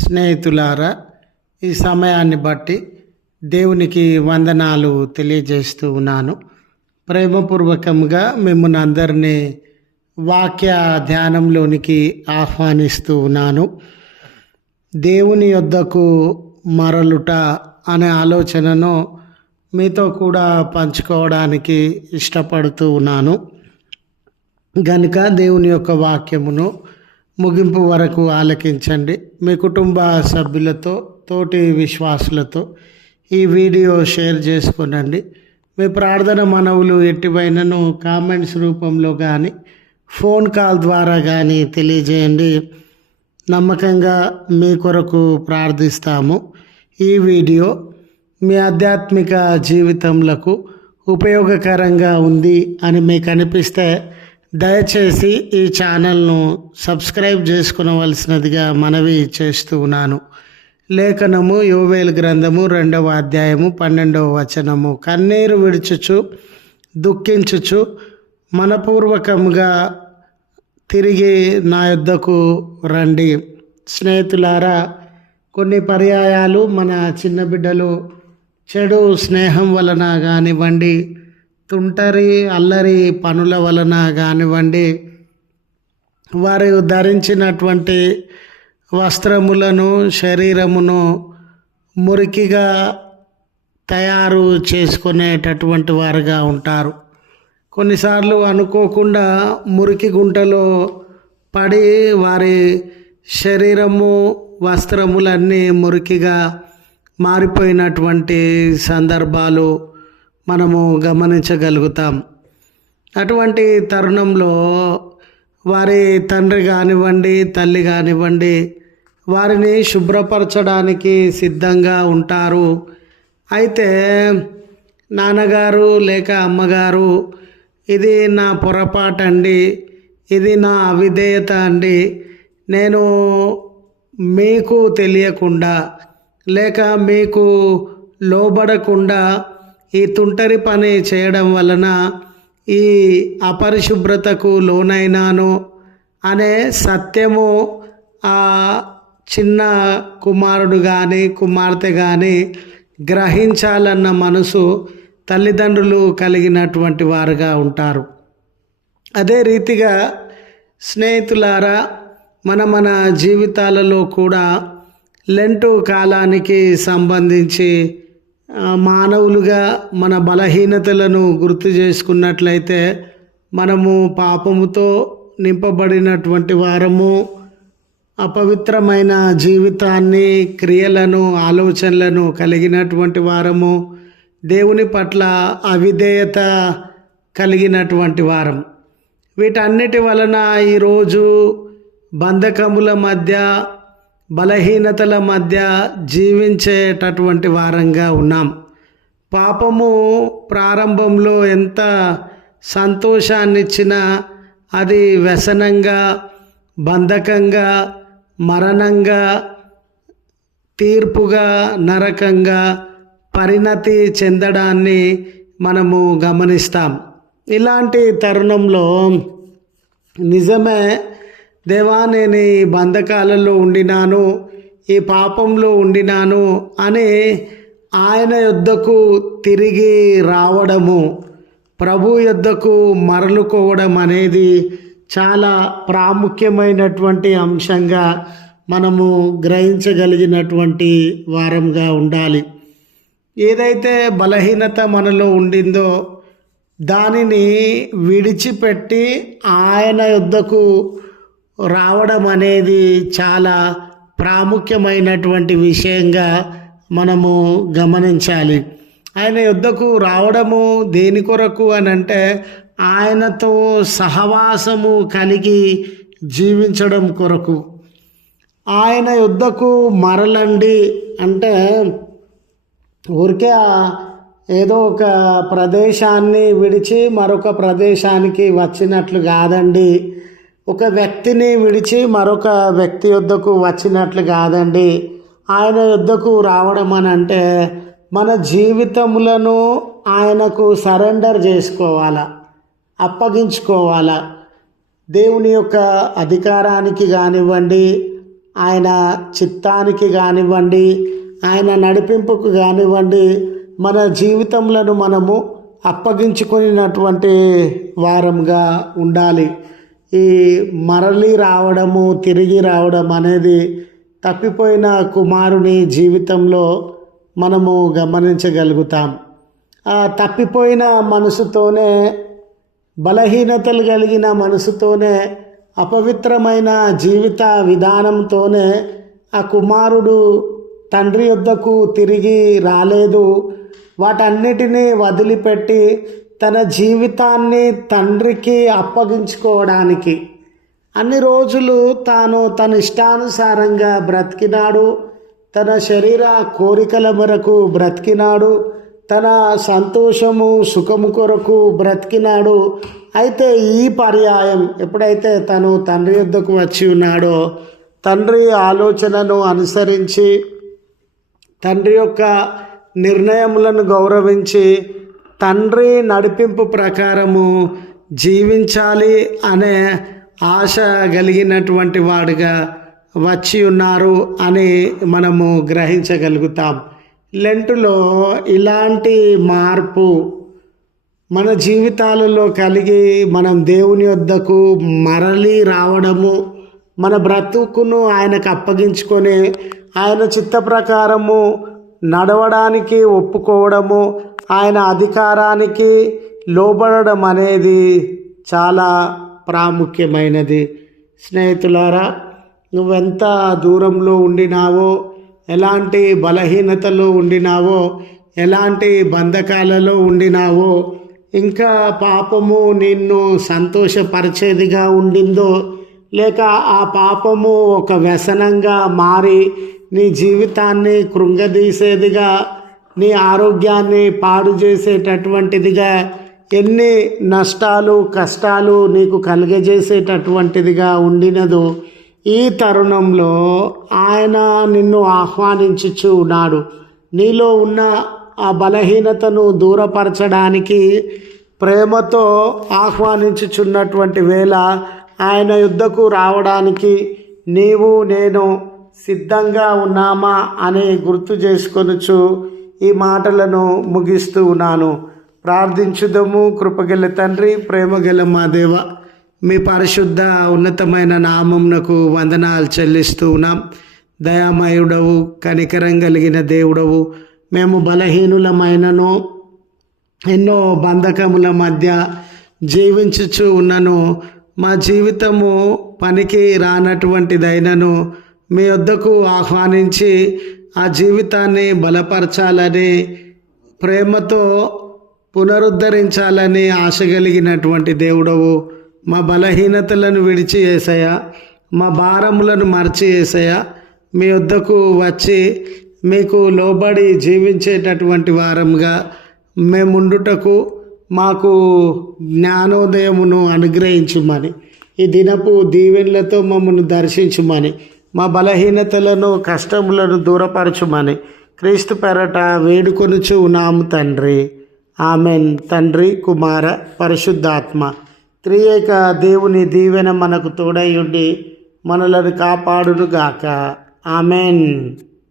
స్నేహితులారా ఈ సమయాన్ని బట్టి దేవునికి వందనాలు తెలియజేస్తూ ఉన్నాను. ప్రేమపూర్వకంగా మిమ్మల్ని అందరినీ వాక్య ధ్యానంలోనికి ఆహ్వానిస్తూ ఉన్నాను. దేవుని యొద్దకు మరలుట అనే ఆలోచనను మీతో కూడా పంచుకోవడానికి ఇష్టపడుతూ ఉన్నాను. గనుక దేవుని యొక్క వాక్యమును ముగింపు వరకు ఆలకించండి. మీ కుటుంబ సభ్యులతో తోటి విశ్వాసులతో ఈ వీడియో షేర్ చేసుకునండి. మీ ప్రార్థన మనవులు ఎట్టివైనను కామెంట్స్ రూపంలో కానీ ఫోన్ కాల్ ద్వారా కానీ తెలియజేయండి. నమ్మకంగా మీ కొరకు ప్రార్థిస్తాము. ఈ వీడియో మీ ఆధ్యాత్మిక జీవితంలకు ఉపయోగకరంగా ఉంది అని మీకు అనిపిస్తే దయచేసి ఈ ఛానల్ను సబ్స్క్రైబ్ చేసుకునవలసినదిగా మనవి చేస్తున్నాను లేఖనము యోవేలు గ్రంథము రెండవ అధ్యాయము పన్నెండవ వచనము. కన్నీరు విడుచుచు దుఃఖించుచు మనపూర్వకంగా తిరిగి నా యొద్దకు రండి. స్నేహితులారా కొన్ని పర్యాయాలు మన చిన్న బిడ్డలు చెడు స్నేహం వలన కానివ్వండి తుంటరి అల్లరి పనుల వలన కానివ్వండి వారు ధరించినటువంటి వస్త్రములను శరీరమును మురికిగా తయారు చేసుకునేటటువంటి వారుగా ఉంటారు. కొన్నిసార్లు అనుకోకుండా మురికి గుంటలో పడి వారి శరీరము వస్త్రములన్నీ మురికిగా మారిపోయినటువంటి సందర్భాలు మనము గమనించగలుగుతాం. అటువంటి తరుణంలో వారి తండ్రి కానివ్వండి తల్లి కానివ్వండి వారిని శుభ్రపరచడానికి సిద్ధంగా ఉంటారు. అయితే నాన్నగారు లేక అమ్మగారు ఇది నా పొరపాటు అండి ఇది నా అవిధేయత అండి నేను మీకు తెలియకుండా లేక మీకు లోబడకుండా ఈ తుంటరి పని చేయడం వలన ఈ అపరిశుభ్రతకు లోనైనాను అనే సత్యము ఆ చిన్న కుమారుడు కానీ కుమార్తె కానీ గ్రహించాలన్న మనసు తల్లిదండ్రులు కలిగినటువంటి వారుగా ఉంటారు. అదే రీతిగా స్నేహితులారా మన మన జీవితాలలో కూడా లెంటు కాలానికి సంబంధించి మానవులుగా మన బలహీనతలను గుర్తు చేసుకున్నట్లయితే మనము పాపముతో నింపబడినటువంటి వారము. అపవిత్రమైన జీవితాన్ని క్రియలను ఆలోచనలను కలిగినటువంటి వారము. దేవుని పట్ల అవిధేయత కలిగినటువంటి వారం. వీటన్నిటి వలన ఈరోజు బంధకముల మధ్య బలహీనతల మధ్య జీవించేటటువంటి వారంగా ఉన్నాం. పాపము ప్రారంభంలో ఎంత సంతోషాన్నిచ్చినా అది వ్యసనంగా బంధకంగా మరణంగా తీర్పుగా నరకంగా పరిణతి చెందడాన్ని మనము గమనిస్తాం. ఇలాంటి తరుణంలో నిజమే దేవా నేను ఈ బంధకాలలో ఉండినాను ఈ పాపంలో ఉండినాను అని ఆయన యొద్దకు తిరిగి రావడము ప్రభు యొద్దకు మరలుకోవడం అనేది చాలా ప్రాముఖ్యమైనటువంటి అంశంగా మనము గ్రహించగలిగినటువంటి వారంగా ఉండాలి. ఏదైతే బలహీనత మనలో ఉండిందో దానిని విడిచిపెట్టి ఆయన యుద్ధకు రావడం అనేది చాలా ప్రాముఖ్యమైనటువంటి విషయంగా మనము గమనించాలి. ఆయన యుద్ధకు రావడము దేని కొరకు అని అంటే ఆయనతో సహవాసము కలిగి జీవించడం కొరకు. ఆయన యుద్ధకు మరలండి అంటే ఊరికే ఏదో ఒక ప్రదేశాన్ని విడిచి మరొక ప్రదేశానికి వచ్చినట్లు కాదండి. ఒక వ్యక్తిని విడిచి మరొక వ్యక్తి యొద్దకు వచ్చినట్లు కాదండి. ఆయన యొద్దకు రావడం అని అంటే మన జీవితములను ఆయనకు సరెండర్ చేసుకోవాలా అప్పగించుకోవాలా? దేవుని యొక్క అధికారానికి కానివ్వండి ఆయన చిత్తానికి కానివ్వండి ఆయన నడిపింపుకు కానివ్వండి మన జీవితంలో మనము అప్పగించుకున్నటువంటి వారంగా ఉండాలి. ఈ మరలి రావడము తిరిగి రావడం అనేది తప్పిపోయిన కుమారుని జీవితంలో మనము గమనించగలుగుతాం. ఆ తప్పిపోయిన మనసుతోనే బలహీనతలు కలిగిన మనసుతోనే అపవిత్రమైన జీవిత విధానంతోనే ఆ కుమారుడు తండ్రి యొద్దకు తిరిగి రాలేదు. వాటన్నిటినీ వదిలిపెట్టి తన జీవితాన్ని తండ్రికి అప్పగించుకోవడానికి. అన్ని రోజులు తాను తన ఇష్టానుసారంగా బ్రతికినాడు. తన శరీర కోరికల మేరకు బ్రతికినాడు. తన సంతోషము సుఖము కొరకు బ్రతికినాడు. అయితే ఈ పర్యాయం ఎప్పుడైతే తను తండ్రి యొద్దకు వచ్చి ఉన్నాడో తండ్రి ఆలోచనను అనుసరించి తండ్రి యొక్క నిర్ణయములను గౌరవించి తండ్రి నడిపింపు ప్రకారము జీవించాలి అనే ఆశ కలిగినటువంటి వాడుగా వచ్చి ఉన్నారు అని మనము గ్రహించగలుగుతాం. లెంటులో ఇలాంటి మార్పు మన జీవితాలలో కలిగి మనం దేవుని వద్దకు మరలి రావడము మన బ్రతుకును ఆయనకు అప్పగించుకొని ఆయన చిత్త ప్రకారము నడవడానికి ఒప్పుకోవడము ఆయన అధికారానికి లోబడడం అనేది చాలా ప్రాముఖ్యమైనది. స్నేహితులారా నువ్వెంత దూరంలో ఉండినావో ఎలాంటి బలహీనతలో ఉండినావో ఎలాంటి బంధకాలలో ఉండినావో ఇంకా పాపము నిన్ను సంతోషపరిచేదిగా ఉండిందో లేక ఆ పాపము ఒక వ్యసనంగా మారి నీ జీవితాన్ని కృంగదీసేదిగా నీ ఆరోగ్యాన్ని పాడు చేసేటటువంటిదిగా ఎన్ని నష్టాలు కష్టాలు నీకు కలిగజేసేటటువంటిదిగా ఉండినదో ఈ తరుణంలో ఆయన నిన్ను ఆహ్వానించుచు ఉన్నాడు. నీలో ఉన్న ఆ బలహీనతను దూరపరచడానికి ప్రేమతో ఆహ్వానించుచున్నటువంటి వేళ ఆయన యుద్ధకు రావడానికి నీవు నేను సిద్ధంగా ఉన్నామా అని గుర్తు చేసుకొనుచు ఈ మాటలను ముగిస్తూ ఉన్నాను. ప్రార్థించుదము కృపగల తండ్రి ప్రేమగల మా దేవ మీ పరిశుద్ధ ఉన్నతమైన నామంనకు వందనాలు చెల్లిస్తూ ఉన్నాం. దయామయుడవు కనికరం కలిగిన దేవుడవు మేము బలహీనులమైనను ఎన్నో బంధకముల మధ్య జీవించుచు ఉన్నను. మా జీవితము పనికి రానటువంటిదైనను మీ వద్దకు ఆహ్వానించి ఆ జీవితాన్ని బలపరచాలని ప్రేమతో పునరుద్ధరించాలని ఆశ కలిగినటువంటి దేవుడవు. మా బలహీనతలను విడిచి వేసయ మా భారములను మర్చి వేసయ మీ వద్దకు వచ్చి మీకు లోబడి జీవించేటటువంటి వారంగా మేముండుటకు మాకు జ్ఞానోదయమును అనుగ్రహించుమని ఈ దినపు దీవెనలతో మమ్మల్ని దర్శించుమని బలహీనతలను కష్టములను దూరపరచుమని క్రీస్తు పెరట వేడుకొనుచు ఉన్నాము తండ్రి. ఆమెన్. తండ్రి కుమార పరిశుద్ధాత్మ. త్రియేక దేవుని దీవెన మనకు తోడై ఉండి మనలను కాపాడునుగాక. ఆమెన్.